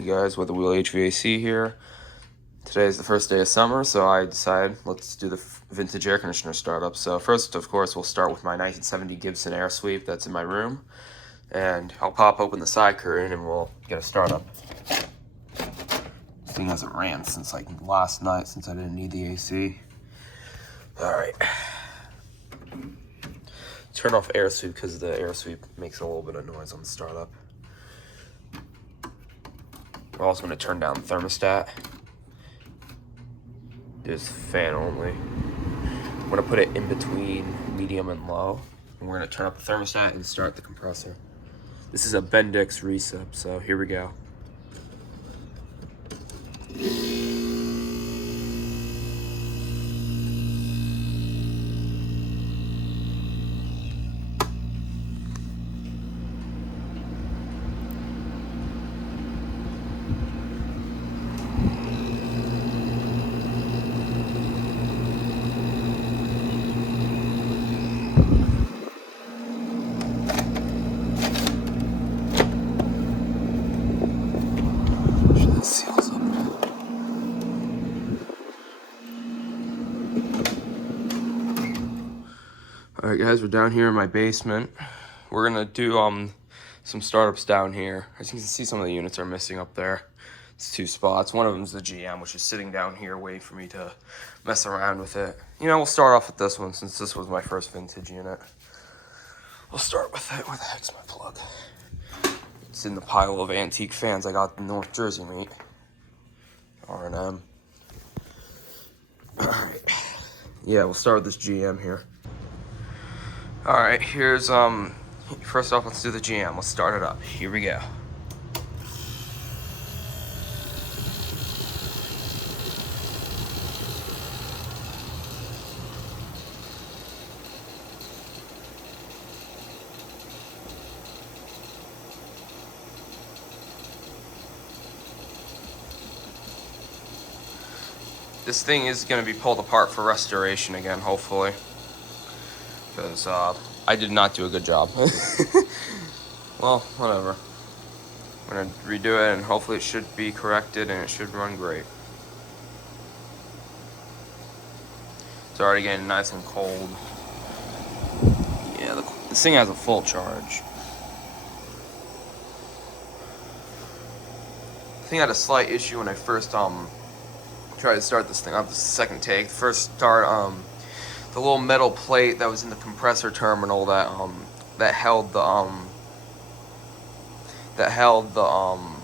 Hey guys, WeatherWheelHVAC here. Today is the first day of summer, so I decided let's do the vintage air conditioner startup. So first, of course, we'll start with my 1970 Gibson air sweep that's in my room. And I'll pop open the side curtain and we'll get a startup. This thing hasn't ran since like last night, since I didn't need the AC. Alright. Turn off air sweep because the air sweep makes a little bit of noise on the startup. We're also going to turn down the thermostat. There's fan only. I'm going to put it in between medium and low. And we're going to turn up the thermostat and start the compressor. This is a Bendix recip, so here we go. Alright guys, we're down here in my basement. We're gonna do some startups down here. As you can see, some of the units are missing up there. It's two spots. One of them is the GM, which is sitting down here waiting for me to mess around with it. You know, we'll start off with this one since this was my first vintage unit. We'll start with it. Where the heck's my plug? It's in the pile of antique fans I got in North Jersey, mate. R&M. Alright. Yeah, we'll start with this GM here. Alright, here's, first off, let's do the GM. Let's start it up. Here we go. This thing is going to be pulled apart for restoration again, hopefully. Because I did not do a good job. Well, whatever. I'm going to redo it and hopefully it should be corrected and it should run great. It's already getting nice and cold. Yeah, this thing has a full charge. I think I had a slight issue when I first tried to start this thing up. This is the second take. The first start, the little metal plate that was in the compressor terminal that held the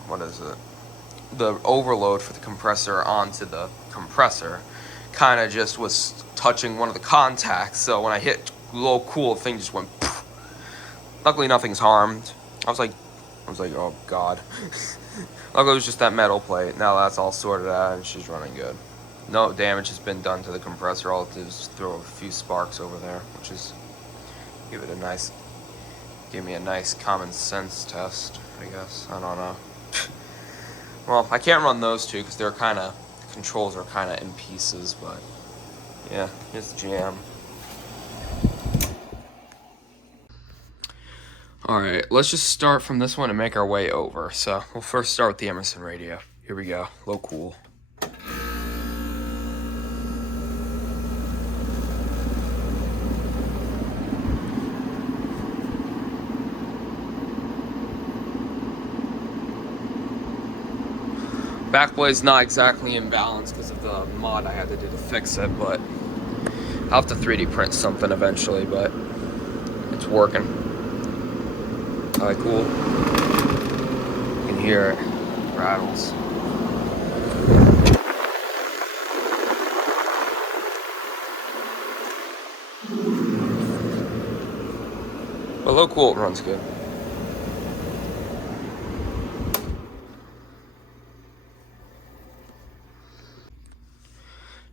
what is it? The overload for the compressor onto the compressor kind of just was touching one of the contacts. So when I hit low cool, the thing just went poof. Luckily nothing's harmed. I was like, oh god. Luckily it was just that metal plate. Now that's all sorted out and she's running good. No damage has been done to the compressor. All it did is throw a few sparks over there, which is give me a nice common sense test, I guess. I don't know. Well, I can't run those two because the controls are kind of in pieces, but yeah, here's the jam. Alright, let's just start from this one and make our way over. So we'll first start with the Emerson radio. Here we go, low cool. Backblade's not exactly in balance because of the mod I had to do to fix it, but I'll have to 3D print something eventually, but it's working. Alright, cool. You can hear it. Rattles. But low cool, it runs good.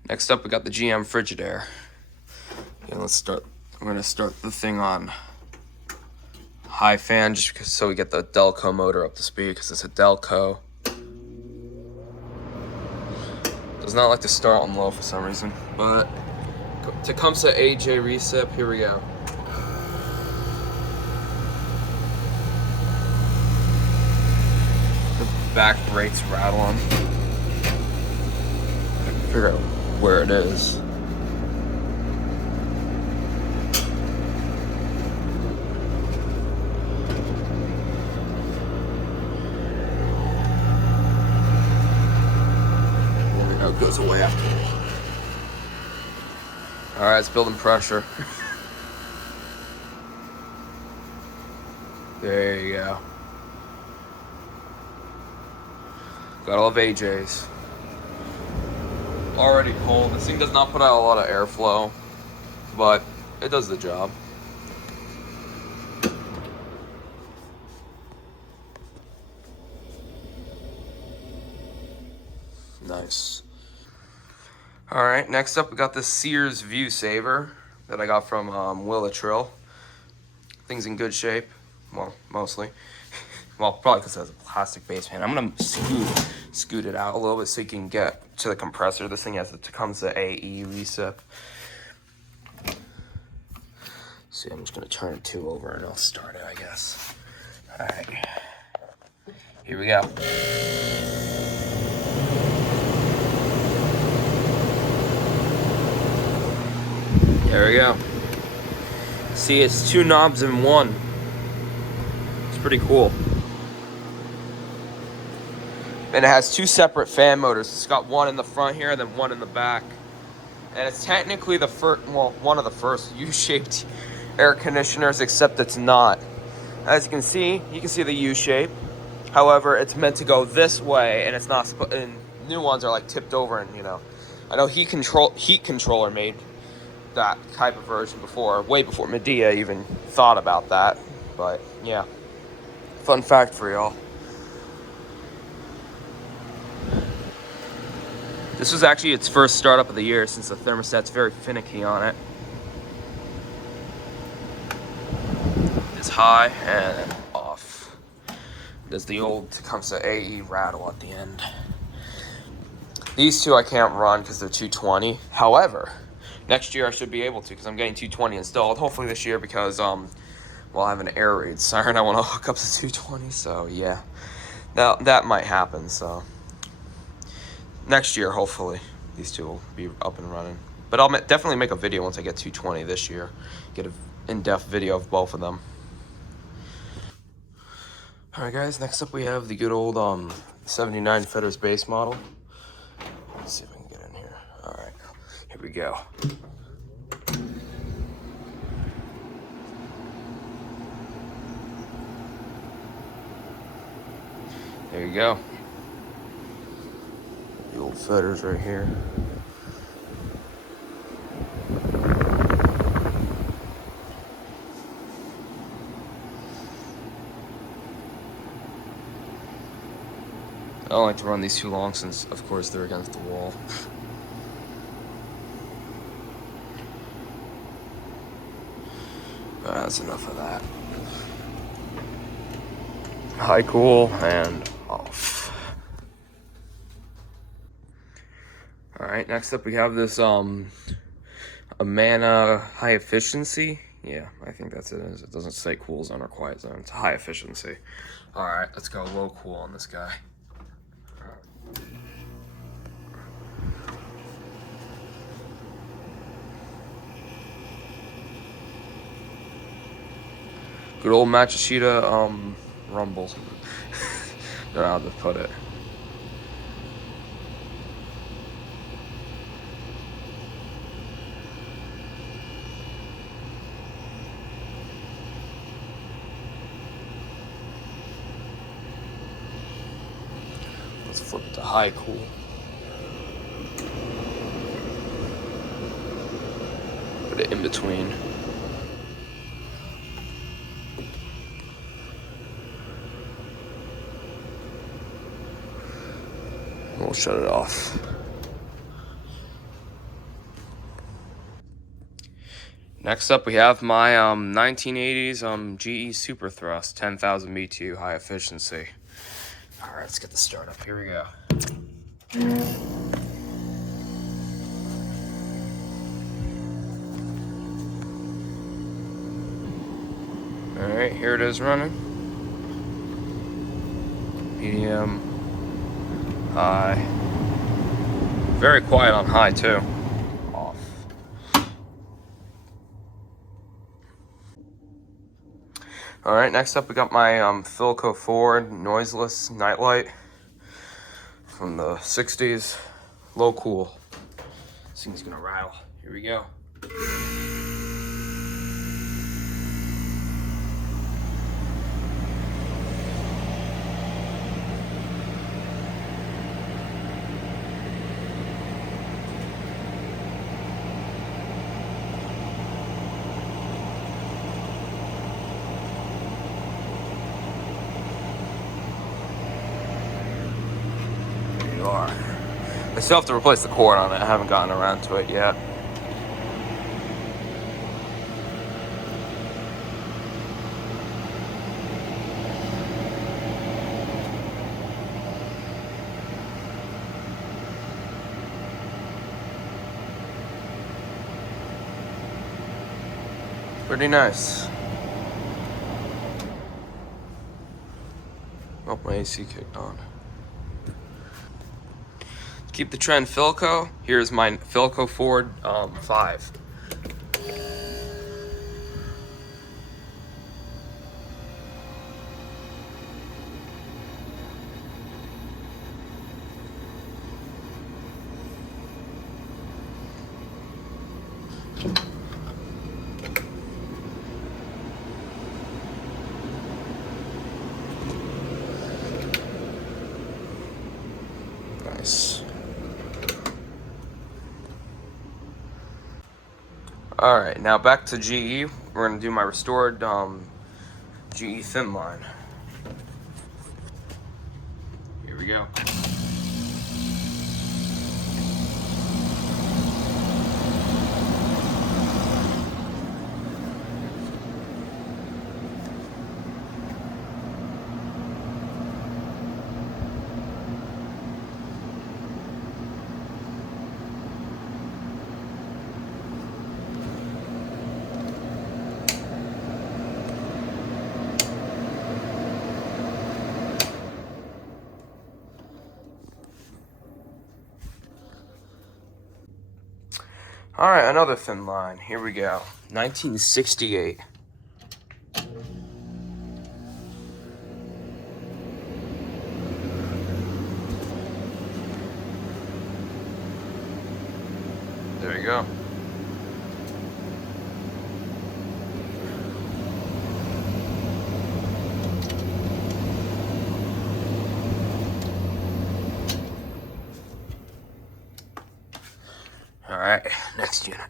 Next up, we got the GM Frigidaire. Okay, let's start. I'm gonna start the thing on high fan just because so we get the Delco motor up to speed because it's a Delco. Does not like to start on low for some reason, but Tecumseh AJ recip. Here we go. back brakes rattling. Figure out where it is. There we go, it goes away after. Alright, it's building pressure. There you go. Gotta love AJ's. Already cold. This thing does not put out a lot of airflow, but it does the job. Nice. Alright, next up we got the Sears View Saver that I got from WeatherWheelHVAC. Thing's in good shape. Well, mostly. Well, probably because it has a plastic base pan. I'm gonna scoot it out a little bit so you can get to the compressor. This thing comes to AE recip. See, I'm just gonna turn it over and I'll start it, I guess. All right, here we go. There we go. See, it's 2 knobs in one. It's pretty cool. And it has 2 separate fan motors. It's got one in the front here and then one in the back. And it's technically the first, well, one of the first U-shaped air conditioners, except it's not. As you can see the U-shape. However, it's meant to go this way, and it's not. And new ones are like tipped over, and you know, I know Heat Controller made that type of version before, way before Medea even thought about that. But yeah, fun fact for y'all. This was actually its first startup of the year since the thermostat's very finicky on it. It's high and off. There's the old Tecumseh AE rattle at the end. These two I can't run because they're 220. However, next year I should be able to because I'm getting 220 installed. Hopefully this year because well, I have an air raid siren I want to hook up to 220. So yeah, that might happen. So next year, hopefully, these two will be up and running. But I'll definitely make a video once I get 220 this year. Get an in-depth video of both of them. Alright guys, next up we have the good old 79 Fetters base model. Let's see if I can get in here. Alright, here we go. There you go. The old Fetters right here. I don't like to run these too long since, of course, they're against the wall. That's enough of that. High cool and off. Alright, next up we have this Amana high efficiency. Yeah, I think that's it. It doesn't say cool zone or quiet zone. It's high efficiency. Alright, let's go low cool on this guy. Good old Matsushita rumble. Don't know how to put it. Let's flip it to high cool. Put it in between. We'll shut it off. Next up we have my 1980s GE Super Thrust 10,000 BTU high efficiency. Alright, let's get the start up. Here we go. Alright, here it is running. Medium. Very quiet on high too. Off. All right, next up we got my Philco Ford noiseless nightlight from the 60s. Low cool. This thing's gonna rattle. Here we go. Are. I still have to replace the cord on it. I haven't gotten around to it yet. Pretty nice. Oh, my AC kicked on. Keep the trend Philco. Here's my Philco Ford 5. Nice. All right, now back to GE. We're gonna do my restored GE thin line. Here we go. All right, another thin line. Here we go. 1968. There you go. All right, next unit.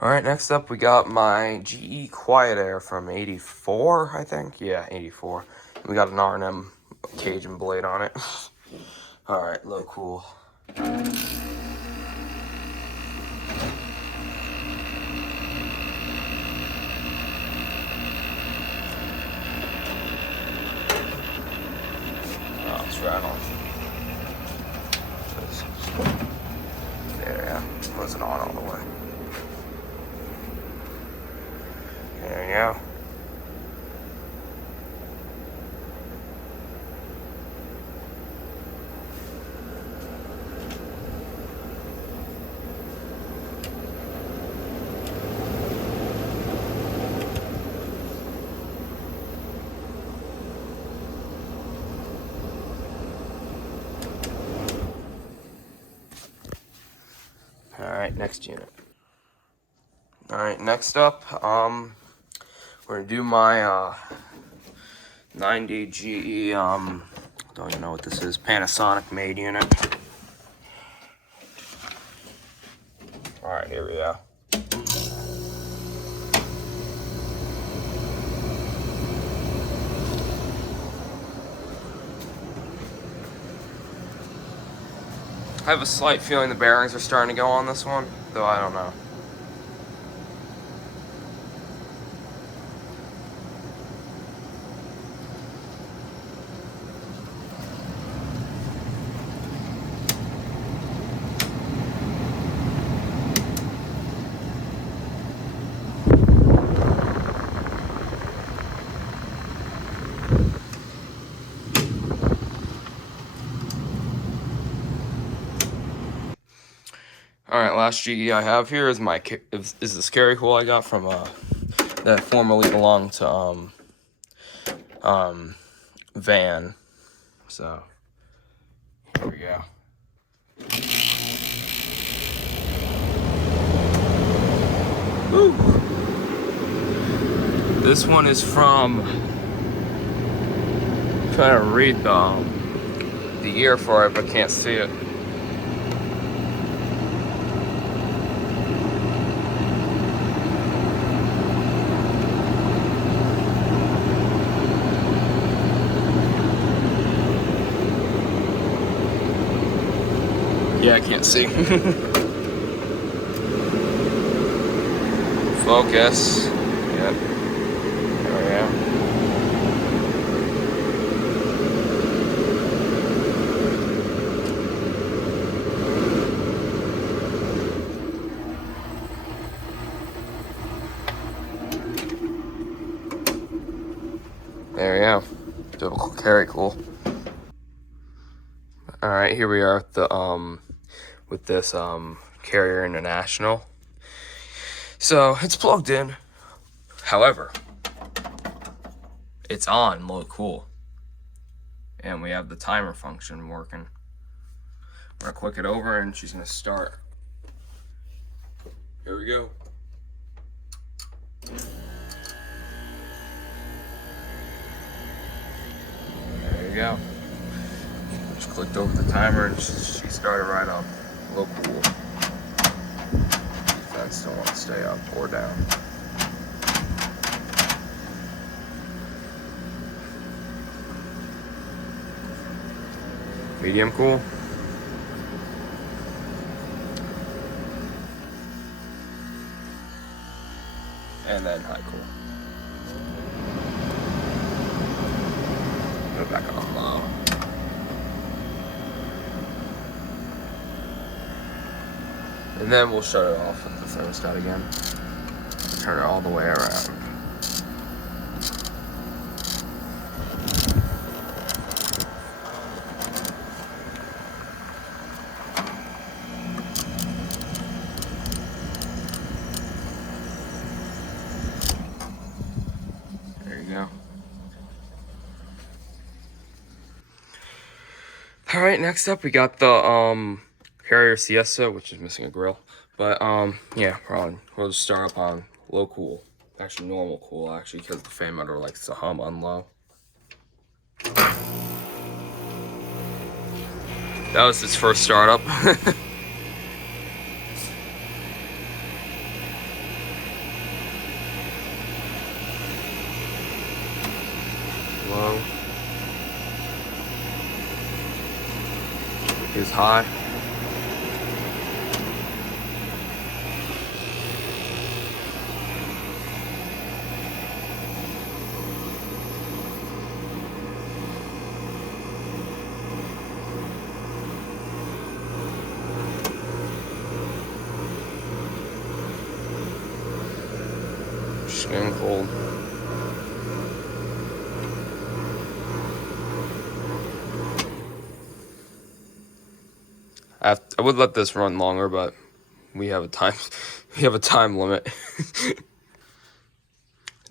All right, next up we got my GE Quiet Air from 84, I think. Yeah, 84. We got an R&M cage and blade on it. All right, low cool. Oh, it's right on. There, yeah. Wasn't on all the way. There you go. All right, next unit. All right, next up, we're gonna do my 90 GE, don't even know what this is, Panasonic made unit. All right, here we go. I have a slight feeling the bearings are starting to go on this one, though I don't know. All right, last GE I have here is is this carry cool I got from that formerly belonged to Van. So here we go. Woo. This one is from. I'm trying to read the year for it, but can't see it. Yeah, I can't see. Focus. Yep. There we go. There we go. Typical carry cool. All right, here we are with this Carrier International. So it's plugged in. However, it's on low cool, and we have the timer function working. We're gonna click it over, and she's gonna start. Here we go. There you go. Just clicked over the timer, and she started right up. Low cool. Fans don't want to stay up or down. Medium cool. And then high cool. Put it back on low. And then we'll shut it off with the thermostat again. Turn it all the way around. There you go. All right, next up we got the Carrier Siesta, which is missing a grill. But yeah, we'll just start up on low cool. Actually normal cool, actually, because the fan motor likes to hum on low. That was its first startup. Low. Is high. Just getting cold. I would let this run longer, but we have a time limit.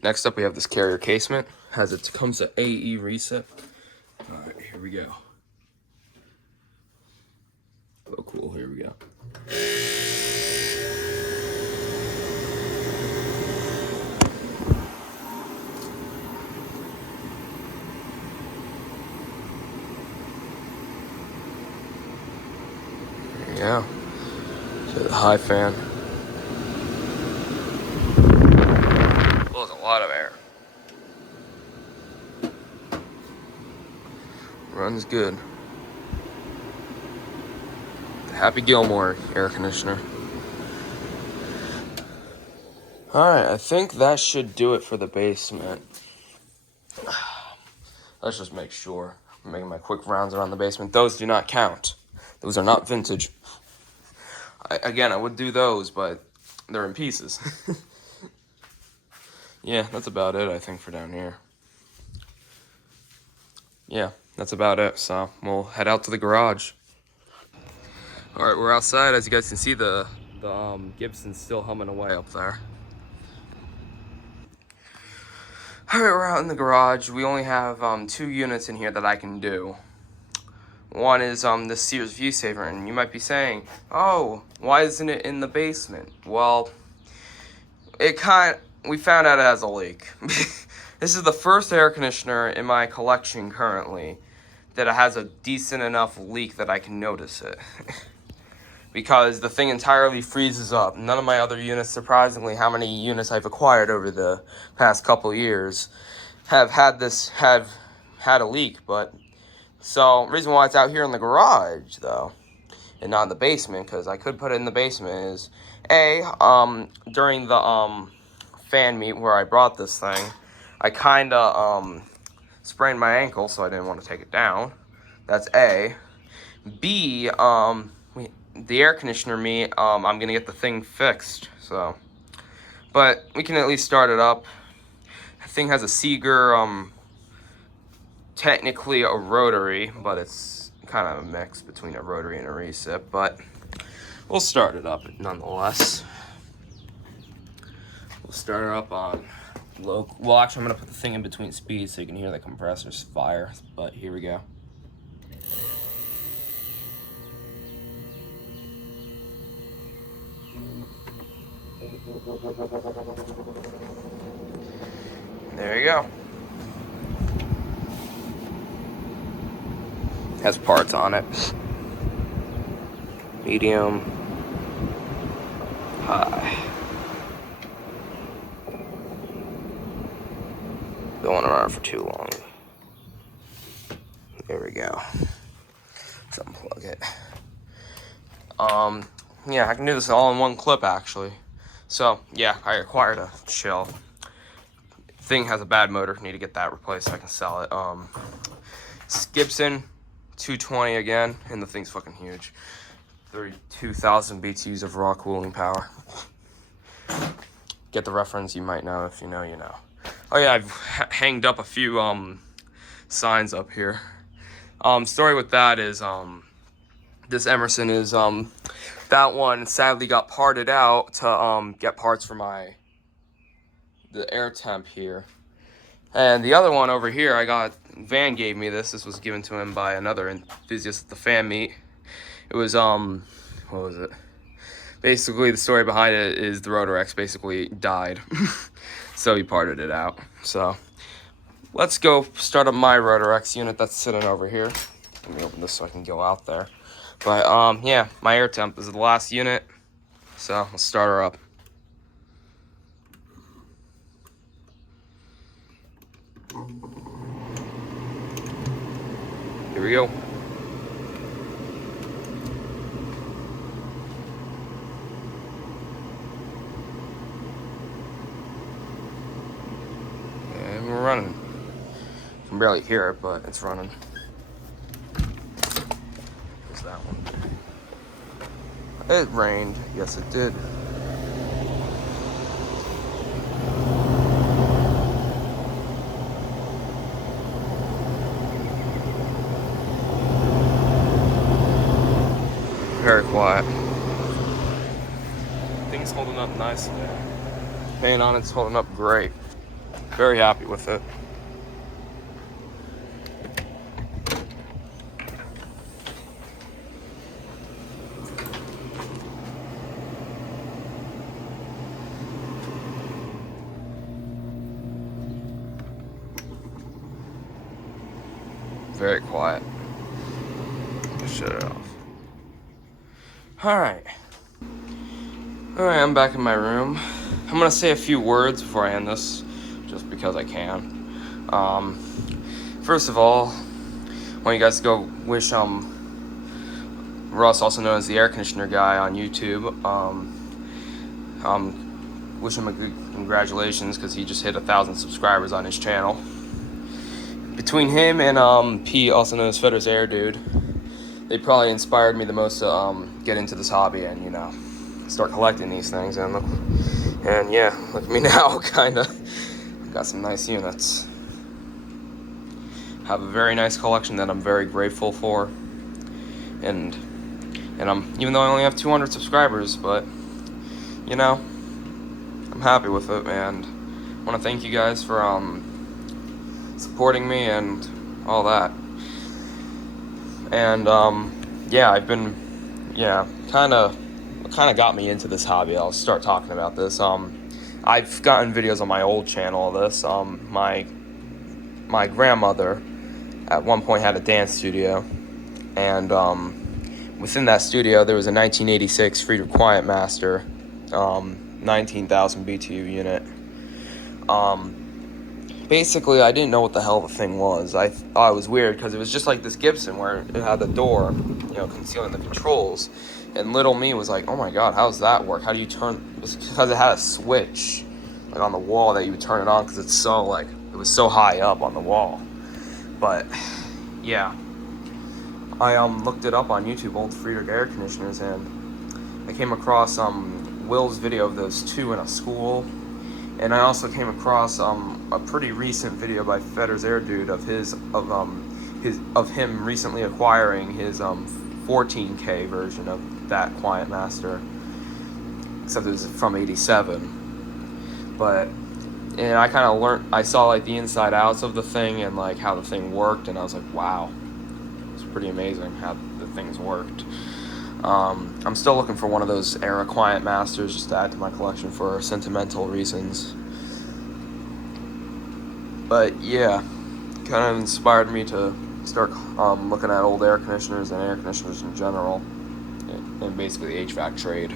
Next up, we have this Carrier casement. Comes to AE reset. All right, here we go. Oh, cool. Here we go. Yeah, so the high fan blows a lot of air. Runs good. The Happy Gilmore air conditioner. Alright, I think that should do it for the basement. Let's just make sure. I'm making my quick rounds around the basement. Those do not count. Those are not vintage. I would do those, but they're in pieces. Yeah, that's about it, I think, for down here. Yeah, that's about it. So we'll head out to the garage. All right, we're outside. As you guys can see, the Gibson's still humming away up there. All right, we're out in the garage. We only have 2 units in here that I can do. One is the Sears ViewSaver, and you might be saying, "Oh, why isn't it in the basement?" Well, we found out it has a leak. This is the first air conditioner in my collection currently that has a decent enough leak that I can notice it. Because the thing entirely freezes up. None of my other units, surprisingly, how many units I've acquired over the past couple years, have had a leak. But so reason why it's out here in the garage though, and not in the basement, because I could put it in the basement, is during the fan meet where I brought this thing, I kinda sprained my ankle, so I didn't want to take it down. That's A. B, the air conditioner meet, I'm gonna get the thing fixed, so. But we can at least start it up. The thing has a Seeger, technically a rotary, but it's kind of a mix between a rotary and a recip, but we'll start it up nonetheless. We'll start it up on low. Well, actually, I'm gonna put the thing in between speeds so you can hear the compressors fire, but here we go. There you go. Has parts on it. Medium. High. Don't want to run it for too long. There we go. Let's unplug it. Yeah, I can do this all in one clip actually. So yeah, I acquired a shell. Thing has a bad motor. Need to get that replaced so I can sell it. Gibson 220 again, and the thing's fucking huge. 32,000 BTUs of raw cooling power. Get the reference, you might know. If you know, you know. Oh yeah, I've hanged up a few signs up here. Story with that is this Emerson is that one sadly got parted out to get parts for the air temp here. And the other one over here, Van gave me this. This was given to him by another enthusiast at the fan meet. It was, what was it? Basically, the story behind it is the Rotor X basically died. So he parted it out. So, let's go start up my Rotor X unit that's sitting over here. Let me open this so I can go out there. But, yeah, my air temp is the last unit. So, let's start her up. Here we go. And we're running. You can barely hear it, but it's running. What's that one? It rained. Yes, it did. Very quiet. Thing's holding up nicely. Paint on it's holding up great. Very happy with it. Very quiet. Shut it off. Alright, I'm back in my room. I'm gonna say a few words before I end this, just because I can. First of all, I want you guys to go wish Russ, also known as the air conditioner guy on YouTube, wish him a good congratulations because he just hit 1,000 subscribers on his channel. Between him and P, also known as Fedder's Air Dude, they probably inspired me the most to get into this hobby and, you know, start collecting these things. And yeah, look at me now, kinda. Got some nice units. Have a very nice collection that I'm very grateful for. And And even though I only have 200 subscribers, but you know, I'm happy with it, and I want to thank you guys for supporting me and all that. And yeah, I've been, kind of got me into this hobby. I'll start talking about this. I've gotten videos on my old channel of this. My grandmother at one point had a dance studio, and within that studio there was a 1986 Friedrich Quiet Master 19,000 BTU unit. Basically, I didn't know what the hell the thing was. I thought it was weird because it was just like this Gibson where it had the door, concealing the controls. And little me was like, oh my god, how does that work? How do you turn? It's because it had a switch like on the wall that you would turn it on because it's so like it was so high up on the wall. But yeah, I looked it up on YouTube, old Friedrich air conditioners, and I came across Will's video of those two in a school. And I also came across a pretty recent video by Fedder's Air Dude of him recently acquiring his 14K version of that Quiet Master, except it was from '87. And I kind of I saw like the inside outs of the thing and like how the thing worked, and I was like, wow, it's pretty amazing how the things worked. I'm still looking for one of those era Quiet Masters just to add to my collection for sentimental reasons. But yeah, kind of inspired me to start looking at old air conditioners and air conditioners in general, and basically the HVAC trade.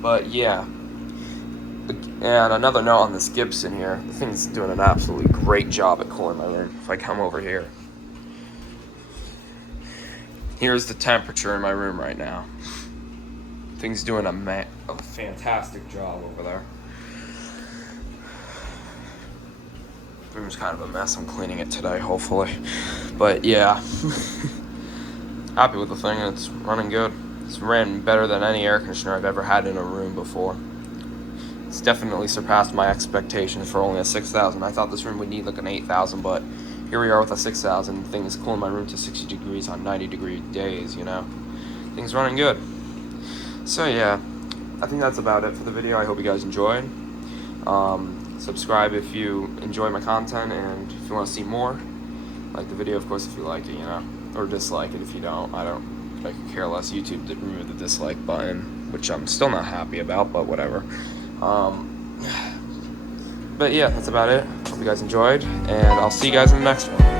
But yeah, and another note on this Gibson here, the thing's doing an absolutely great job at cooling my room. If I come over here, here's the temperature in my room right now. Thing's doing a fantastic job over there. The room's kind of a mess. I'm cleaning it today, hopefully. But yeah, happy with the thing. It's running good. It's ran better than any air conditioner I've ever had in a room before. It's definitely surpassed my expectations for only a 6,000. I thought this room would need like an 8,000, but here we are with a 6,000. Thing's cooling my room to 60 degrees on 90-degree days, Things running good. So yeah, I think that's about it for the video. I hope you guys enjoyed. Subscribe if you enjoy my content, and if you want to see more, like the video, of course, if you like it, or dislike it if you don't. I could care less. YouTube did remove the dislike button, which I'm still not happy about, but whatever. But yeah, that's about it. Hope you guys enjoyed, and I'll see you guys in the next one.